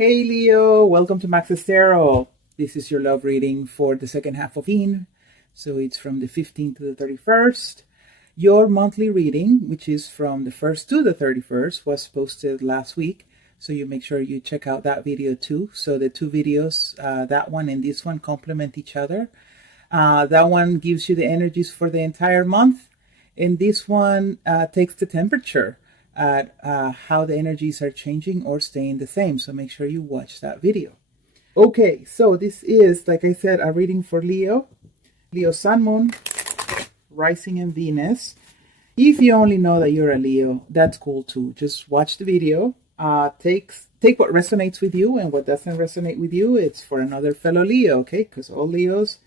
Hey Leo, welcome to Max's Tarot. This is your love reading for the second half of June. So it's from the 15th to the 31st. Your monthly reading, which is from the 1st to the 31st, was posted last week. So you make sure you check out that video too. So the two videos, that one and this one, complement each other. That one gives you the energies for the entire month. And this one takes the temperature at how the energies are changing or staying the same. So make sure you watch that video. Okay, so this is, like I said, a reading for Leo. Leo Sun, Moon, Rising, and Venus. If you only know that you're a Leo, that's cool too. Just watch the video. Take what resonates with you, and what doesn't resonate with you, it's for another fellow Leo, okay? Because all Leos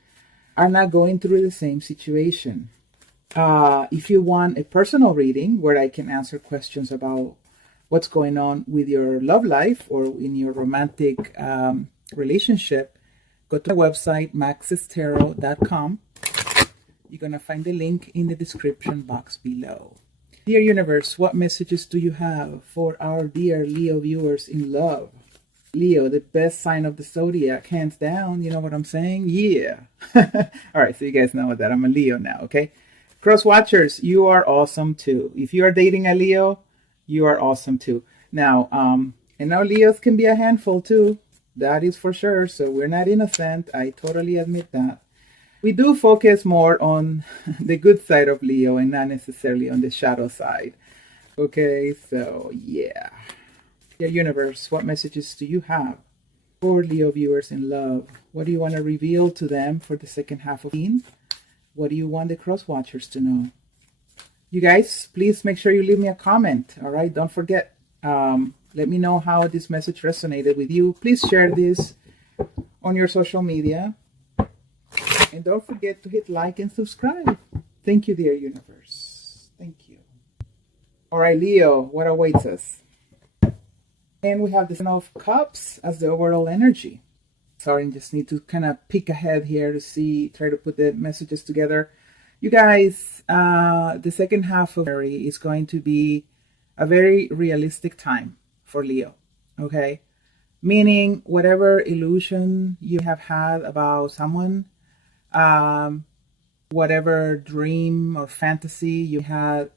are not going through the same situation. If you want a personal reading where I can answer questions about what's going on with your love life or in your romantic relationship, go to my website, maxestarot.com. You're going to find the link in the description box below. Dear Universe, what messages do you have for our dear Leo viewers in love? Leo, the best sign of the zodiac, hands down. You know what I'm saying? Yeah. All right, so you guys know that I'm a Leo now, okay? Cross watchers, you are awesome too. If you are dating a Leo, you are awesome too. Now, and now Leos can be a handful too. That is for sure. So we're not innocent. I totally admit that. We do focus more on the good side of Leo and not necessarily on the shadow side. Okay, so yeah. Dear Universe, what messages do you have for Leo viewers in love? What do you want to reveal to them for the second half of June? What do you want the cross watchers to know? You guys, please make sure you leave me a comment. All right, don't forget. Let me know how this message resonated with you. Please share this on your social media. And don't forget to hit like and subscribe. Thank you, dear Universe. Thank you. All right, Leo, what awaits us? And we have the Ten of Cups as the overall energy. Sorry, just need to kind of peek ahead here to try to put the messages together. You guys, the second half of February is going to be a very realistic time for Leo, okay? Meaning whatever illusion you have had about someone, whatever dream or fantasy you had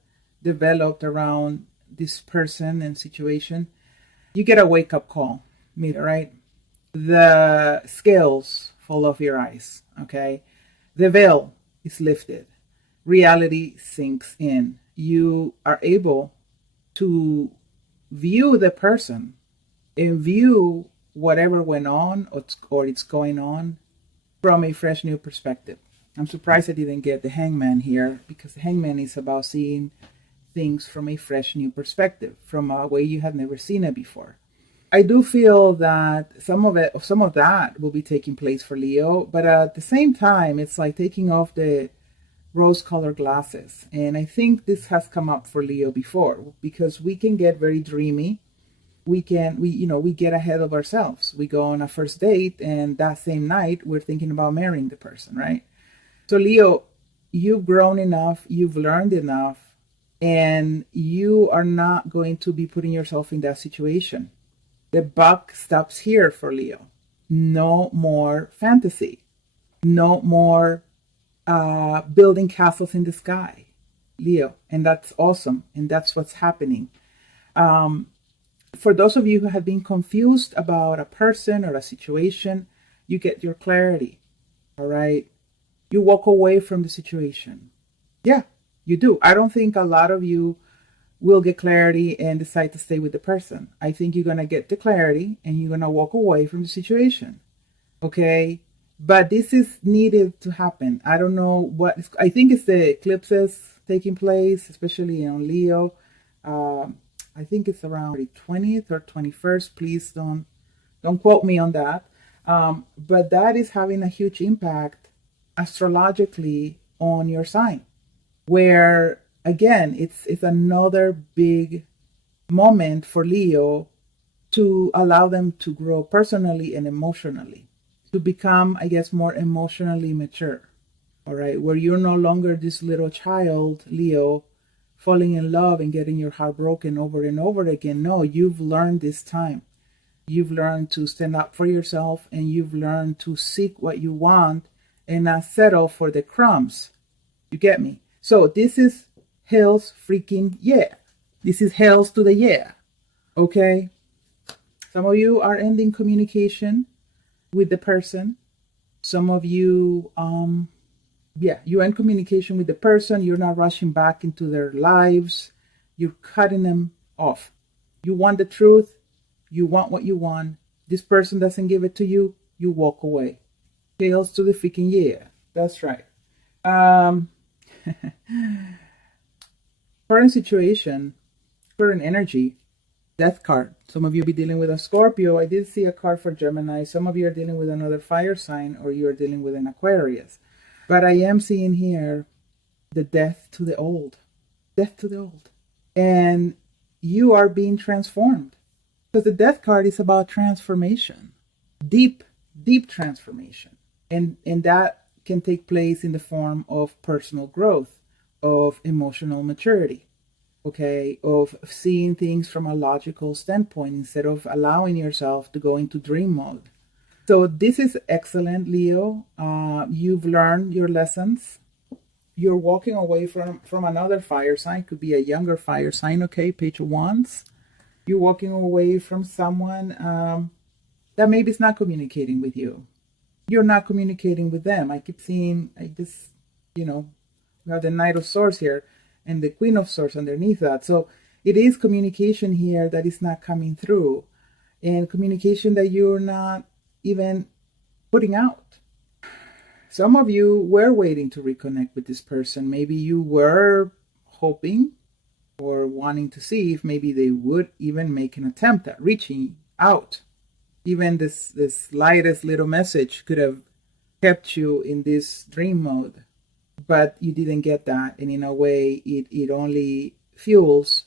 developed around this person and situation, you get a wake-up call, right? The scales fall off your eyes, okay? The veil is lifted. Reality sinks in. You are able to view the person and view whatever went on or it's going on from a fresh new perspective. I'm surprised I didn't get the Hangman here, because the Hangman is about seeing things from a fresh new perspective, from a way you have never seen it before. I do feel that some of that will be taking place for Leo, but at the same time, it's like taking off the rose-colored glasses. And I think this has come up for Leo before, because we can get very dreamy. We get ahead of ourselves. We go on a first date, and that same night, we're thinking about marrying the person, right? So Leo, you've grown enough, you've learned enough, and you are not going to be putting yourself in that situation. The buck stops here for Leo. No more fantasy. No more building castles in the sky, Leo. And that's awesome. And that's what's happening. For those of you who have been confused about a person or a situation, you get your clarity. All right. You walk away from the situation. Yeah, you do. I don't think a lot of you will get clarity and decide to stay with the person. I think you're going to get the clarity and you're going to walk away from the situation. Okay? But this is needed to happen. I don't know I think it's the eclipses taking place, especially on Leo. I think it's around the 20th or 21st. Please don't quote me on that. But that is having a huge impact astrologically on your sign, where again, it's another big moment for Leo to allow them to grow personally and emotionally, to become, I guess, more emotionally mature. All right, where you're no longer this little child, Leo, falling in love and getting your heart broken over and over again. No, you've learned this time You've learned to stand up for yourself, and you've learned to seek what you want and not settle for the crumbs. You get me? So this is hell's freaking yeah. This is hell's to the yeah. Okay? Some of you are ending communication with the person. Some of you, you end communication with the person. You're not rushing back into their lives. You're cutting them off. You want the truth. You want what you want. This person doesn't give it to you. You walk away. Tails to the freaking yeah. That's right. Current situation, current energy, death card. Some of you be dealing with a Scorpio. I did see a card for Gemini. Some of you are dealing with another fire sign, or you are dealing with an Aquarius. But I am seeing here the death to the old. Death to the old. And you are being transformed. Because the death card is about transformation. Deep, deep transformation. And that can take place in the form of personal growth, of emotional maturity, okay, of seeing things from a logical standpoint instead of allowing yourself to go into dream mode. So this is excellent, Leo. You've learned your lessons. You're walking away from another fire sign. Could be a younger fire sign, okay, Page of Wands. You're walking away from someone that maybe is not communicating with you. You're not communicating with them. I keep seeing, we have the Knight of Swords here and the Queen of Swords underneath that. So it is communication here that is not coming through, and communication that you're not even putting out. Some of you were waiting to reconnect with this person. Maybe you were hoping or wanting to see if maybe they would even make an attempt at reaching out. Even this lightest little message could have kept you in this dream mode, but you didn't get that. And in a way, it only fuels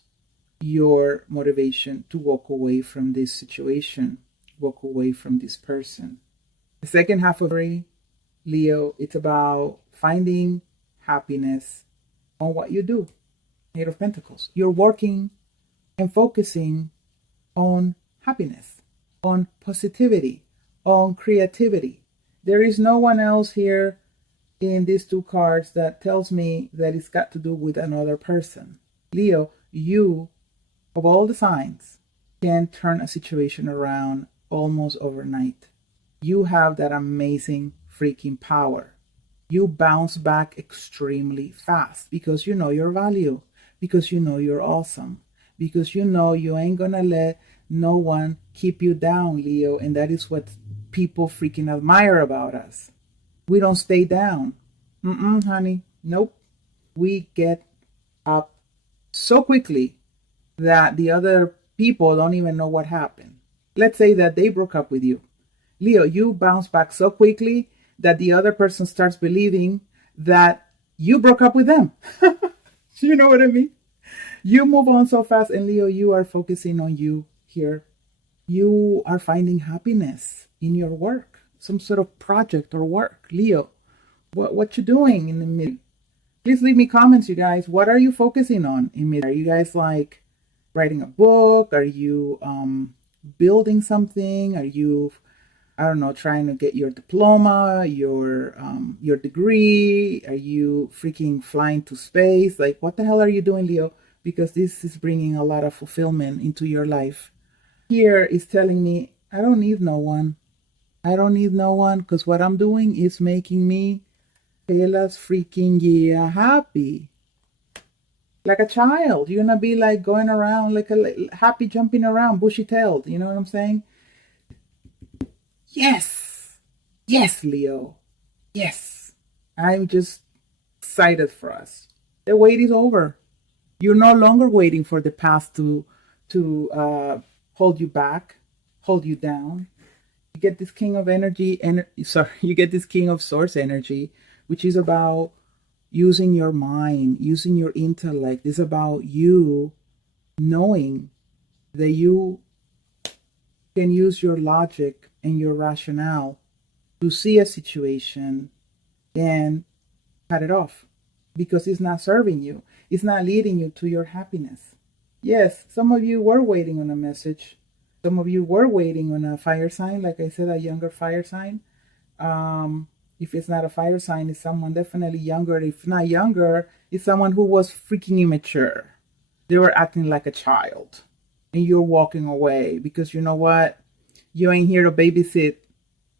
your motivation to walk away from this situation, walk away from this person. The second half of Leo, it's about finding happiness on what you do. Eight of Pentacles. You're working and focusing on happiness, on positivity, on creativity. There is no one else here in these two cards that tells me that it's got to do with another person. Leo, you, of all the signs, can turn a situation around almost overnight. You have that amazing freaking power. You bounce back extremely fast because you know your value, because you know you're awesome, because you know you ain't gonna let no one keep you down, Leo. And that is what people freaking admire about us. We don't stay down. Honey. Nope. We get up so quickly that the other people don't even know what happened. Let's say that they broke up with you. Leo, you bounce back so quickly that the other person starts believing that you broke up with them. You know what I mean? You move on so fast, and Leo, you are focusing on you here. You are finding happiness in your work, some sort of project or work. Leo, what you doing in the mid? Please leave me comments, you guys. What are you focusing on in mid? Are you guys like writing a book? Are you building something? Are you, I don't know, trying to get your diploma, your degree? Are you freaking flying to space? Like, what the hell are you doing, Leo? Because this is bringing a lot of fulfillment into your life. Here is telling me, I don't need no one. I don't need no one, because what I'm doing is making me Taylor's freaking yeah happy. Like a child. You're gonna be like going around like a happy, jumping around, bushy-tailed. You know what I'm saying? Yes. Yes, Leo. Yes. I'm just excited for us. The wait is over. You're no longer waiting for the past to hold you back, hold you down. You get this King of Energy, you get this King of Swords energy, which is about using your mind, using your intellect. It's about you knowing that you can use your logic and your rationale to see a situation and cut it off because it's not serving you. It's not leading you to your happiness. Yes, some of you were waiting on a message. Some of you were waiting on a fire sign, like I said, a younger fire sign. If it's not a fire sign, it's someone definitely younger. If not younger, it's someone who was freaking immature. They were acting like a child. And you're walking away because you know what? You ain't here to babysit.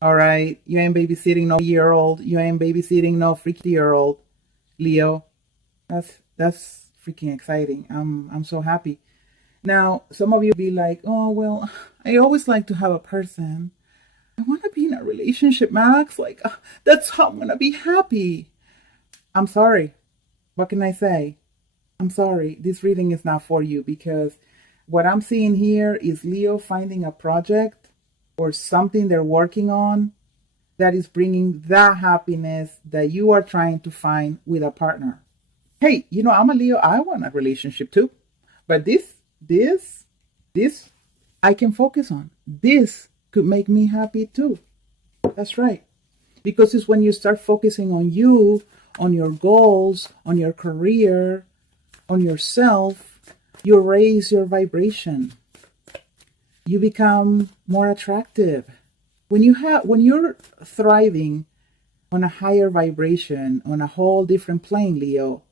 All right? You ain't babysitting no year-old. You ain't babysitting no 50-year-old. Leo. That's freaking exciting. I'm so happy. Now, some of you be like, oh, well, I always like to have a person. I want to be in a relationship, Max. Like, that's how I'm going to be happy. I'm sorry. What can I say? I'm sorry. This reading is not for you because what I'm seeing here is Leo finding a project or something they're working on that is bringing that happiness that you are trying to find with a partner. Hey, you know, I'm a Leo. I want a relationship too. But this I can focus on. This could make me happy too. That's right. Because it's when you start focusing on you, on your goals, on your career, on yourself, you raise your vibration. You become more attractive. When you're thriving on a higher vibration, on a whole different plane, Leo,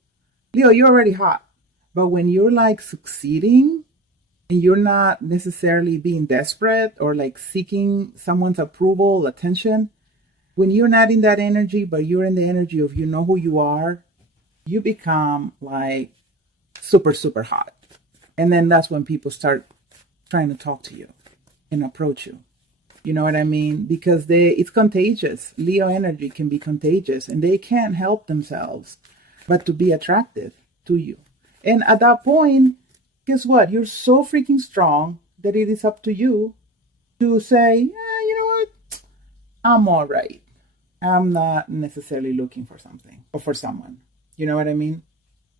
you're already hot. But when you're like succeeding and you're not necessarily being desperate or like seeking someone's approval, attention, when you're not in that energy, but you're in the energy of you know who you are, you become like super, super hot. And then that's when people start trying to talk to you and approach you. You know what I mean? Because it's contagious. Leo energy can be contagious and they can't help themselves but to be attractive to you. And at that point, guess what? You're so freaking strong that it is up to you to say, yeah, you know what? I'm all right. I'm not necessarily looking for something or for someone. You know what I mean?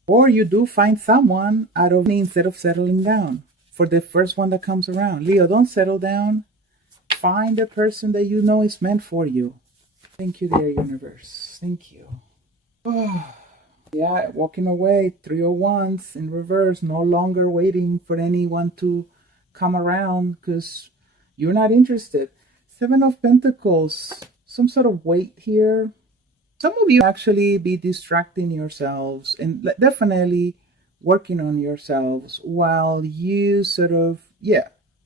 Or you do find someone out of me instead of settling down for the first one that comes around. Leo, don't settle down. Find the person that you know is meant for you. Thank you, dear universe. Thank you. Oh, yeah, walking away, 301s in reverse, no longer waiting for anyone to come around because you're not interested. 7 of Pentacles, some sort of weight here. Some of you actually be distracting yourselves and definitely working on yourselves while you sort of, you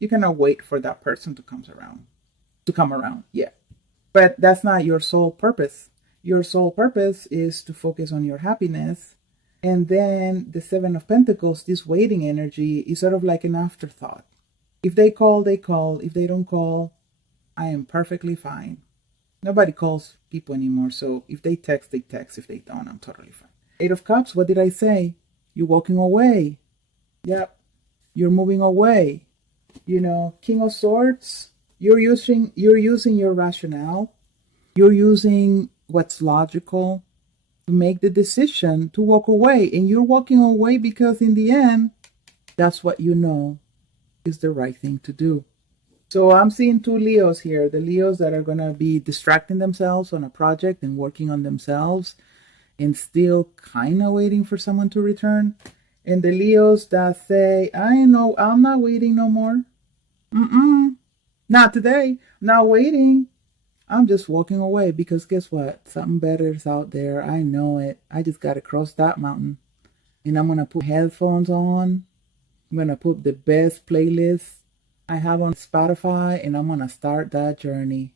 cannot wait for that person to come around. Yeah. But that's not your sole purpose. Your sole purpose is to focus on your happiness. And then the 7 of Pentacles, this waiting energy is sort of like an afterthought. If they call, they call. If they don't call, I am perfectly fine. Nobody calls people anymore. So if they text, they text. If they don't, I'm totally fine. 8 of Cups, what did I say? You're walking away. Yep. You're moving away. You know, King of Swords, you're using your rationale. You're using what's logical to make the decision to walk away. And you're walking away because in the end, that's what you know is the right thing to do. So I'm seeing 2 Leos here. The Leos that are going to be distracting themselves on a project and working on themselves and still kind of waiting for someone to return. And the Leos that say, I know, I'm not waiting no more. Not today. Not waiting. I'm just walking away because guess what? Something better is out there. I know it. I just got to cross that mountain. And I'm going to put headphones on. I'm going to put the best playlist I have on Spotify and I'm going to start that journey.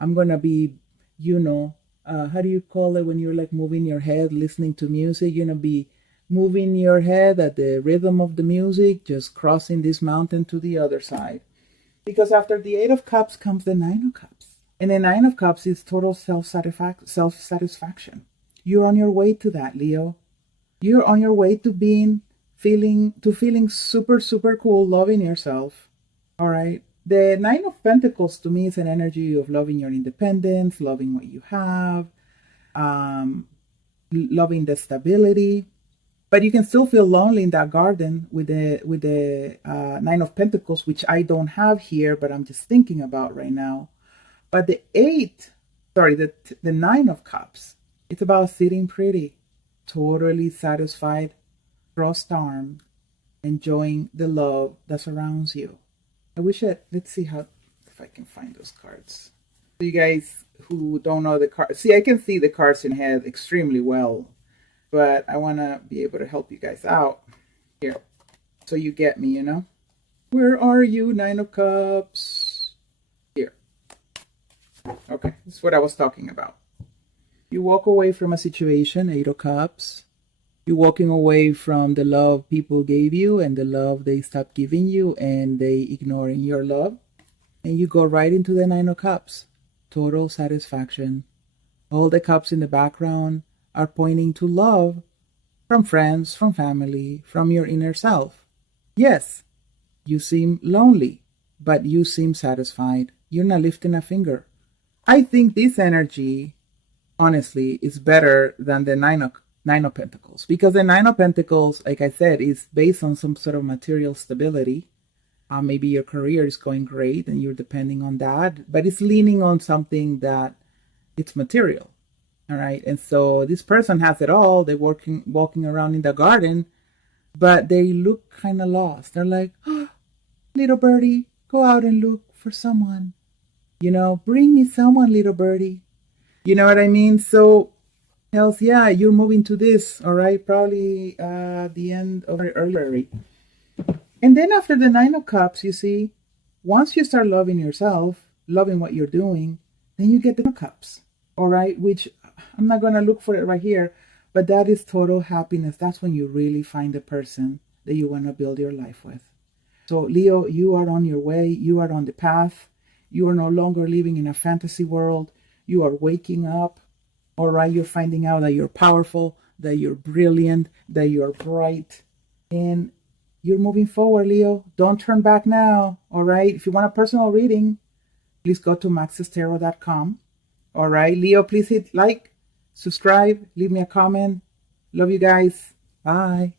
I'm going to be, how do you call it when you're like moving your head, listening to music? You're going to be moving your head at the rhythm of the music, just crossing this mountain to the other side. Because after the 8 of Cups comes the 9 of Cups. And the 9 of Cups is total self-satisfaction. You're on your way to that, Leo. You're on your way to feeling super, super cool, loving yourself. All right. The 9 of Pentacles to me is an energy of loving your independence, loving what you have, loving the stability. But you can still feel lonely in that garden with the 9 of Pentacles, which I don't have here, but I'm just thinking about right now. But the 9 of Cups, it's about sitting pretty, totally satisfied, crossed arms, enjoying the love that surrounds you. let's see if I can find those cards. So you guys who don't know the cards, see, I can see the cards in head extremely well, but I want to be able to help you guys out here. So you get me, you know? Where are you, Nine of Cups? Here. Okay, this is what I was talking about. You walk away from a situation, Eight of Cups. You're walking away from the love people gave you and the love they stopped giving you and they ignoring your love. And you go right into the Nine of Cups. Total satisfaction. All the cups in the background are pointing to love from friends, from family, from your inner self. Yes, you seem lonely, but you seem satisfied. You're not lifting a finger. I think this energy, honestly, is better than the Nine of Pentacles, because the Nine of Pentacles, like I said, is based on some sort of material stability. Maybe your career is going great and you're depending on that, but it's leaning on something that it's material. All right. And so this person has it all. They're walking around in the garden, but they look kind of lost. They're like, oh, little birdie, go out and look for someone. You know, bring me someone, little birdie. You know what I mean? So, else, yeah, you're moving to this, all right? Probably the end of early. And then after the Nine of Cups, you see, once you start loving yourself, loving what you're doing, then you get the Cups, all right? Which I'm not going to look for it right here, but that is total happiness. That's when you really find the person that you want to build your life with. So, Leo, you are on your way. You are on the path. You are no longer living in a fantasy world. You are waking up, all right? You're finding out that you're powerful, that you're brilliant, that you're bright, and you're moving forward, Leo. Don't turn back now, all right? If you want a personal reading, please go to maxestarot.com, all right? Leo, please hit like, subscribe, leave me a comment. Love you guys. Bye.